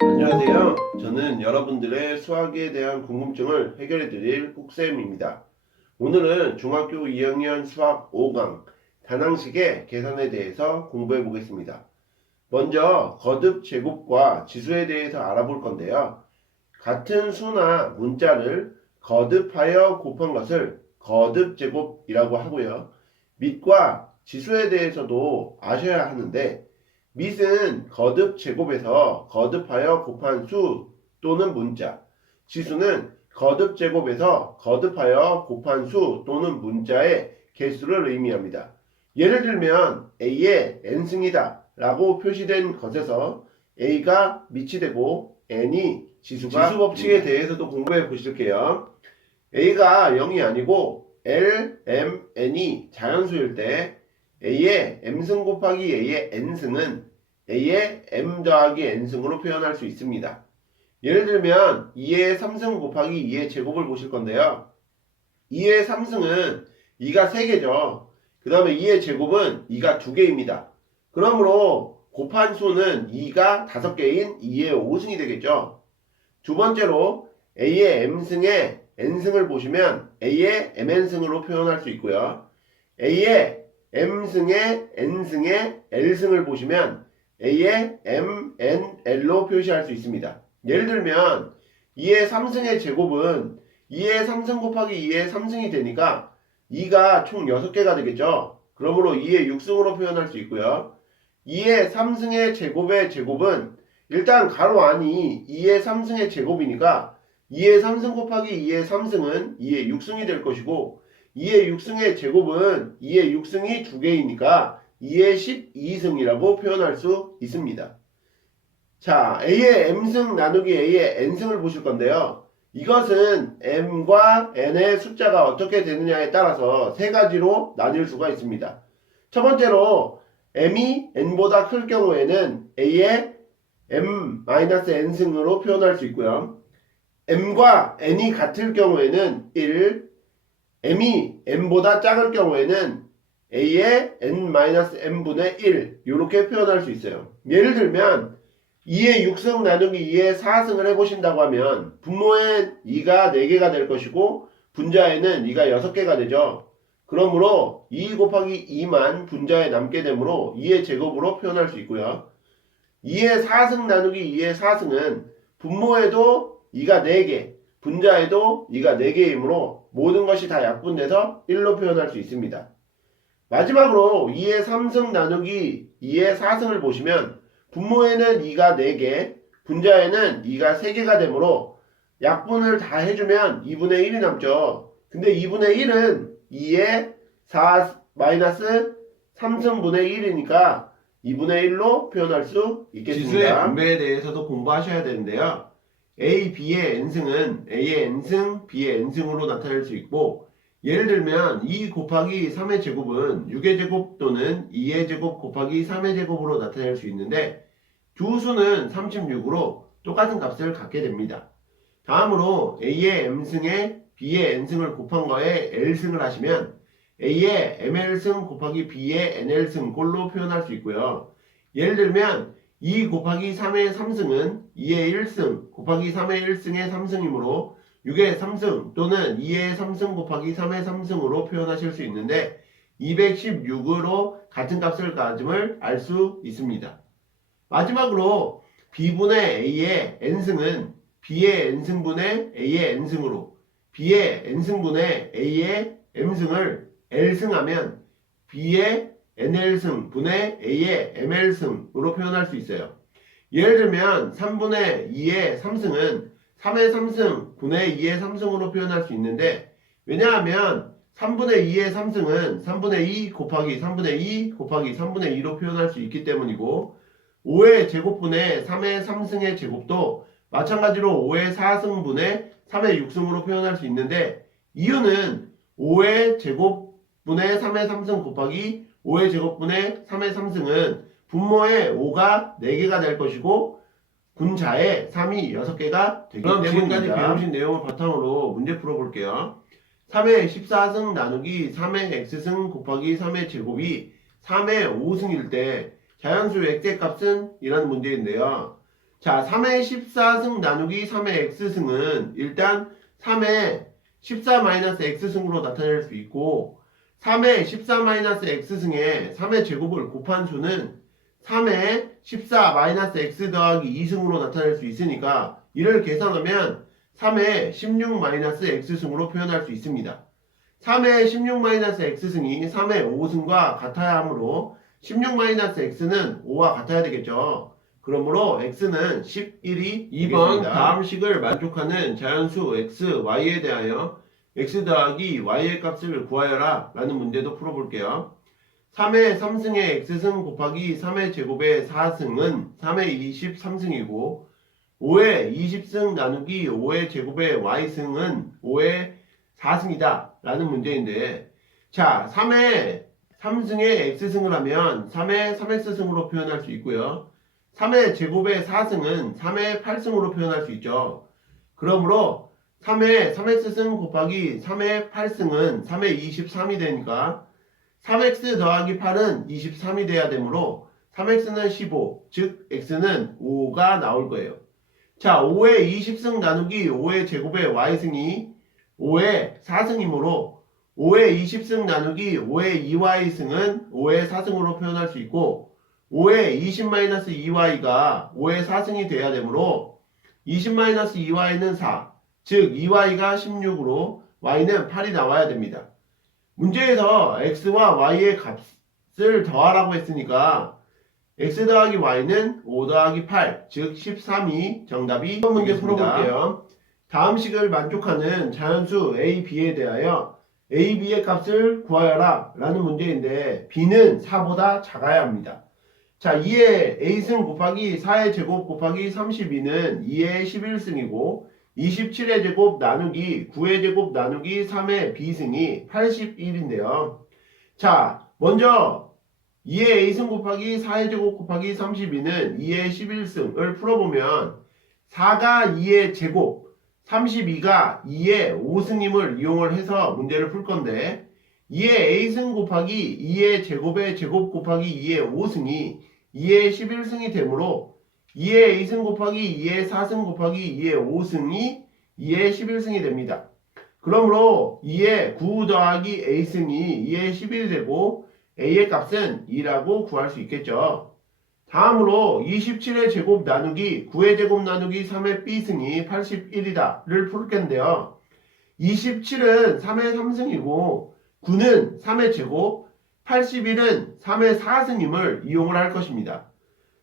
안녕하세요. 저는 여러분들의 수학에 대한 궁금증을 해결해 드릴 꾹쌤입니다. 오늘은 중학교 2학년 수학 5강 단항식의 계산에 대해서 공부해 보겠습니다. 먼저 거듭 제곱과 지수에 대해서 알아볼 건데요. 같은 수나 문자를 거듭하여 곱한 것을 거듭 제곱이라고 하고요. 밑과 지수에 대해서도 아셔야 하는데, 밑은 거듭 제곱에서 거듭하여 곱한 수 또는 문자, 지수는 거듭 제곱에서 거듭하여 곱한 수 또는 문자의 개수를 의미합니다. 예를 들면 A의 n승이다 라고 표시된 것에서 A가 밑이 되고 n이 지수가 지수 법칙에 대해서도 공부해 보실게요. A가 0이 아니고 L, M, N이 자연수일 때 A의 m승 곱하기 A의 n승은 A의 m 더하기 n승으로 표현할 수 있습니다. 예를 들면 2의 3승 곱하기 2의 제곱을 보실 건데요. 2의 3승은 2가 3개죠. 그 다음에 2의 제곱은 2가 2개입니다. 그러므로 곱한 수는 2가 5개인 2의 5승이 되겠죠. 두 번째로 A의 m승의 n승을 보시면 A의 mn승으로 표현할 수 있고요. A의 m승의 n승의 l승을 보시면 A의 m, n, l로 표시할 수 있습니다. 예를 들면 2의 3승의 제곱은 2의 3승 곱하기 2의 3승이 되니까 2가 총 6개가 되겠죠. 그러므로 2의 6승으로 표현할 수 있고요. 2의 3승의 제곱의 제곱은 일단 가로 안이 2의 3승의 제곱이니까 2의 3승 곱하기 2의 3승은 2의 6승이 될 것이고, 2의 6승의 제곱은 2의 6승이 2개이니까 2의 12승이라고 표현할 수 있습니다. 자, A의 m승 나누기 A의 n승을 보실 건데요. 이것은 m과 n의 숫자가 어떻게 되느냐에 따라서 세 가지로 나뉠 수가 있습니다. 첫 번째로 m이 n보다 클 경우에는 A의 m-n승으로 표현할 수 있고요. m과 n이 같을 경우에는 1, m이 n보다 작을 경우에는 A의 n-m분의 1 이렇게 표현할 수 있어요. 예를 들면 2의 6승 나누기 2의 4승을 해보신다고 하면 분모엔 2가 4개가 될 것이고 분자에는 2가 6개가 되죠. 그러므로 2 곱하기 2만 분자에 남게 되므로 2의 제곱으로 표현할 수 있고요. 2의 4승 나누기 2의 4승은 분모에도 2가 4개, 분자에도 2가 4개이므로 모든 것이 다 약분돼서 1로 표현할 수 있습니다. 마지막으로 2의 3승 나누기 2의 4승을 보시면 분모에는 2가 4개, 분자에는 2가 3개가 되므로 약분을 다 해주면 2분의 1이 남죠. 근데 2분의 1은 2의 4 마이너스 3승분의 1이니까 2분의 1로 표현할 수 있겠습니다. 지수의 분배에 대해서도 공부하셔야 되는데요. A, B의 n승은 A의 n승, B의 n승으로 나타낼 수 있고, 예를 들면 2 곱하기 3의 제곱은 6의 제곱 또는 2의 제곱 곱하기 3의 제곱으로 나타낼 수 있는데, 두 수는 36으로 똑같은 값을 갖게 됩니다. 다음으로 A의 m승에 B의 n승을 곱한 거에 L승을 하시면 A의 ml승 곱하기 B의 nl승 꼴로 표현할 수 있고요. 예를 들면 2 곱하기 3의 3승은 2의 1승 곱하기 3의 1승의 3승이므로 6의 3승 또는 2의 3승 곱하기 3의 3승으로 표현하실 수 있는데 216으로 같은 값을 가짐을 알 수 있습니다. 마지막으로 B분의 A의 n승은 B의 n승분의 A의 n승으로 B의 n승분의 A의 m승을 L승하면 B의 nl승 분의 A의 ml승으로 표현할 수 있어요. 예를 들면 3분의 2의 3승은 3의 3승 분의 2의 3승으로 표현할 수 있는데, 왜냐하면 3분의 2의 3승은 3분의 2 곱하기 3분의 2 곱하기 3분의 2로 표현할 수 있기 때문이고, 5의 제곱분의 3의 3승의 제곱도 마찬가지로 5의 4승분의 3의 6승으로 표현할 수 있는데, 이유는 5의 제곱분의 3의 3승 곱하기 5의 제곱분의 3의 3승은 분모에 5가 4개가 될 것이고 분자에 3이 6개가 되기 때문입니다. 지금까지 배우신 내용을 바탕으로 문제 풀어볼게요. 3의 14승 나누기 3의 x승 곱하기 3의 제곱이 3의 5승일 때 자연수 x의 값은 이라는 문제인데요. 자, 3의 14승 나누기 3의 x승은 일단 3의 14-x승으로 나타낼 수 있고 3의 14-x승에 3의 제곱을 곱한 수는 3의 14-x 더하기 2승으로 나타낼 수 있으니까 이를 계산하면 3의 16-x승으로 표현할 수 있습니다. 3의 16-x승이 3의 5승과 같아야 하므로 16-x는 5와 같아야 되겠죠. 그러므로 x는 11이 2번 다음 식을 만족하는 자연수 x, y에 대하여 x 더하기 y의 값을 구하여라 라는 문제도 풀어볼게요. 3의 3승의 x승 곱하기 3의 제곱의 4승은 3의 23승이고 5의 20승 나누기 5의 제곱의 y승은 5의 4승이다 라는 문제인데, 자, 3의 3승의 x승을 하면 3의 3x승으로 표현할 수 있고요. 3의 제곱의 4승은 3의 8승으로 표현할 수 있죠. 그러므로 3의 3x승 곱하기 3의 8승은 3의 23이 되니까 3x 더하기 8은 23이 돼야 되므로 3x는 15, 즉 x는 5가 나올 거예요. 자, 5의 20승 나누기 5의 제곱의 y승이 5의 4승이므로 5의 20승 나누기 5의 2y승은 5의 4승으로 표현할 수 있고 5의 20-2y가 5의 4승이 돼야 되므로 20-2y는 4, 즉 2y가 16으로 y는 8이 나와야 됩니다. 문제에서 x와 y의 값을 더하라고 했으니까 x 더하기 y는 5 더하기 8, 즉 13이 정답이 문제 풀어볼게요. 다음 식을 만족하는 자연수 a, b에 대하여 a, b의 값을 구하여라 라는 문제인데 b는 4보다 작아야 합니다. 자, 2의 a승 곱하기 4의 제곱 곱하기 32는 2의 11승이고 27의 제곱 나누기 9의 제곱 나누기 3의 b승이 81인데요. 자, 먼저 2의 a승 곱하기 4의 제곱 곱하기 32는 2의 11승을 풀어보면 4가 2의 제곱, 32가 2의 5승임을 이용을 해서 문제를 풀 건데 2의 a승 곱하기 2의 제곱의 제곱 곱하기 2의 5승이 2의 11승이 되므로 2의 a승 곱하기 2의 4승 곱하기 2의 5승이 2의 11승이 됩니다. 그러므로 2의 9 더하기 a승이 2의 11이 되고 a의 값은 2라고 구할 수 있겠죠. 다음으로 27의 제곱 나누기 9의 제곱 나누기 3의 b승이 81이다 를 풀 건데요. 27은 3의 3승이고 9는 3의 제곱, 81은 3의 4승임을 이용을 할 것입니다.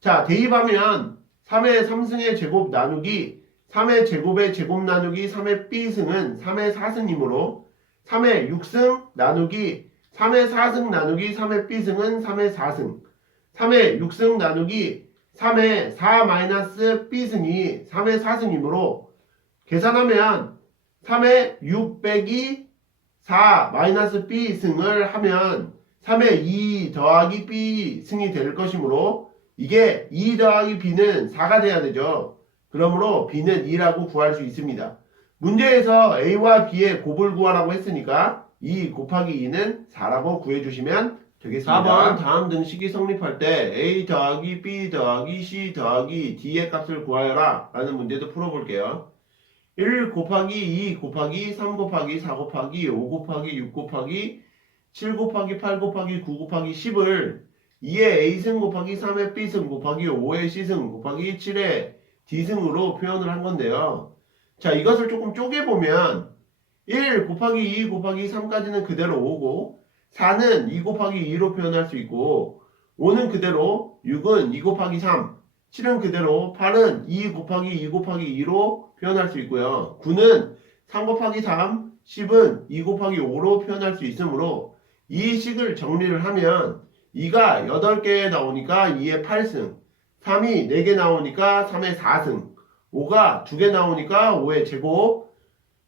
자, 대입하면 3의 3승의 제곱 나누기 3의 제곱의 제곱 나누기 3의 b승은 3의 4승이므로 3의 6승 나누기 3의 4승 나누기 3의 b승은 3의 4승, 3의 6승 나누기 3의 4-b승이 3의 4승이므로 계산하면 3의 6 빼기 4-b승을 하면 3의 2 더하기 b승이 될 것이므로 이게 2 더하기 b는 4가 돼야 되죠. 그러므로 b는 2라고 구할 수 있습니다. 문제에서 a와 b의 곱을 구하라고 했으니까 2 곱하기 2는 4라고 구해주시면 되겠습니다. 4번 다음 등식이 성립할 때 a 더하기 b 더하기 c 더하기 d의 값을 구하여라 라는 문제도 풀어볼게요. 1 곱하기 2 곱하기 3 곱하기 4 곱하기 5 곱하기 6 곱하기 7 곱하기 8 곱하기 9 곱하기 10을 2의 a승 곱하기 3의 b승 곱하기 5의 c승 곱하기 7의 d승으로 표현을 한 건데요. 자, 이것을 조금 쪼개보면 1 곱하기 2 곱하기 3까지는 그대로 5고 4는 2 곱하기 2로 표현할 수 있고 5는 그대로 6은 2 곱하기 3, 7은 그대로 8은 2 곱하기 2 곱하기 2로 표현할 수 있고요. 9는 3 곱하기 3, 10은 2 곱하기 5로 표현할 수 있으므로 이 식을 정리를 하면 2가 8개 나오니까 2의 8승, 3이 4개 나오니까 3의 4승, 5가 2개 나오니까 5의 제곱,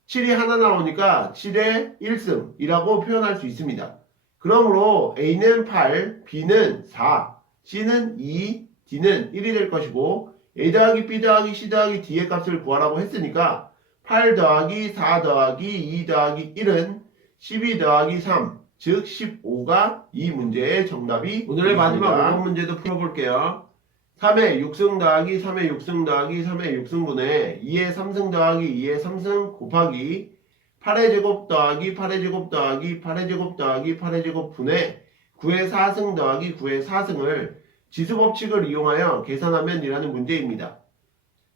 7이 하나 나오니까 7의 1승이라고 표현할 수 있습니다. 그러므로 A는 8, B는 4, C는 2, D는 1이 될 것이고 A 더하기 B 더하기 C 더하기 D의 값을 구하라고 했으니까 8 더하기 4 더하기 2 더하기 1은 12 더하기 3, 즉 15가 이 문제의 정답이 오늘의 마지막 되겠습니다. 5번 문제도 풀어볼게요. 3의 6승 더하기 3의 6승 더하기 3의 6승분의 2의 3승 더하기 2의 3승 곱하기 8의 제곱 더하기 8의 제곱 더하기 8의 제곱 더하기 8의 제곱 분의 9의 4승 더하기 9의 4승을 지수법칙을 이용하여 계산하면 이라는 문제입니다.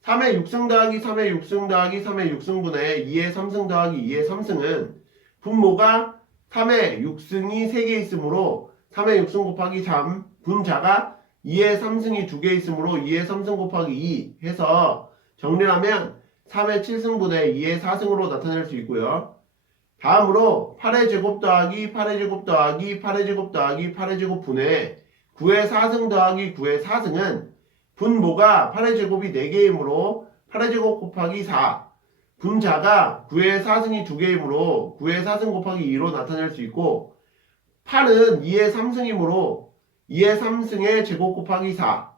3의 6승 더하기 3의 6승 더하기 3의 6승분의 2의 3승 더하기 2의 3승은 분모가 3의 6승이 3개 있으므로 3의 6승 곱하기 3, 분자가 2의 3승이 2개 있으므로 2의 3승 곱하기 2 해서 정리하면 3의 7승분의 2의 4승으로 나타낼 수 있고요. 다음으로 8의 제곱 더하기 8의 제곱 더하기 8의 제곱 더하기 8의 제곱 분의 9의 4승 더하기 9의 4승은 분모가 8의 제곱이 4개이므로 8의 제곱 곱하기 4, 분자가 9의 4승이 2개이므로 9의 4승 곱하기 2로 나타낼 수 있고 8은 2의 3승이므로 2의 3승의 제곱 곱하기 4,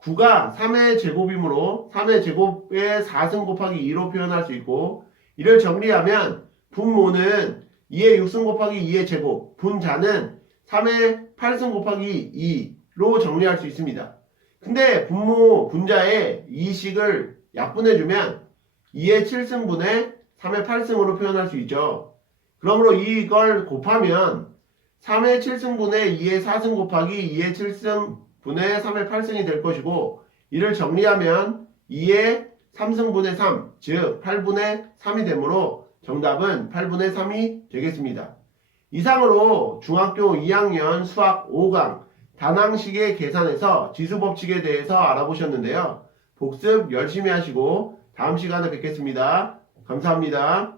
9가 3의 제곱이므로 3의 제곱의 4승 곱하기 2로 표현할 수 있고 이를 정리하면 분모는 2의 6승 곱하기 2의 제곱, 분자는 3의 8승 곱하기 2로 정리할 수 있습니다. 근데 분모 분자의 이식을 약분해주면 2의 7승분의 3의 8승으로 표현할 수 있죠. 그러므로 이걸 곱하면 3의 7승분의 2의 4승 곱하기 2의 7승분의 3의 8승이 될 것이고 이를 정리하면 2의 3승분의 3, 즉 8분의 3이 되므로 정답은 8분의 3이 되겠습니다. 이상으로 중학교 2학년 수학 5강 단항식의 계산에서 지수법칙에 대해서 알아보셨는데요. 복습 열심히 하시고 다음 시간에 뵙겠습니다. 감사합니다.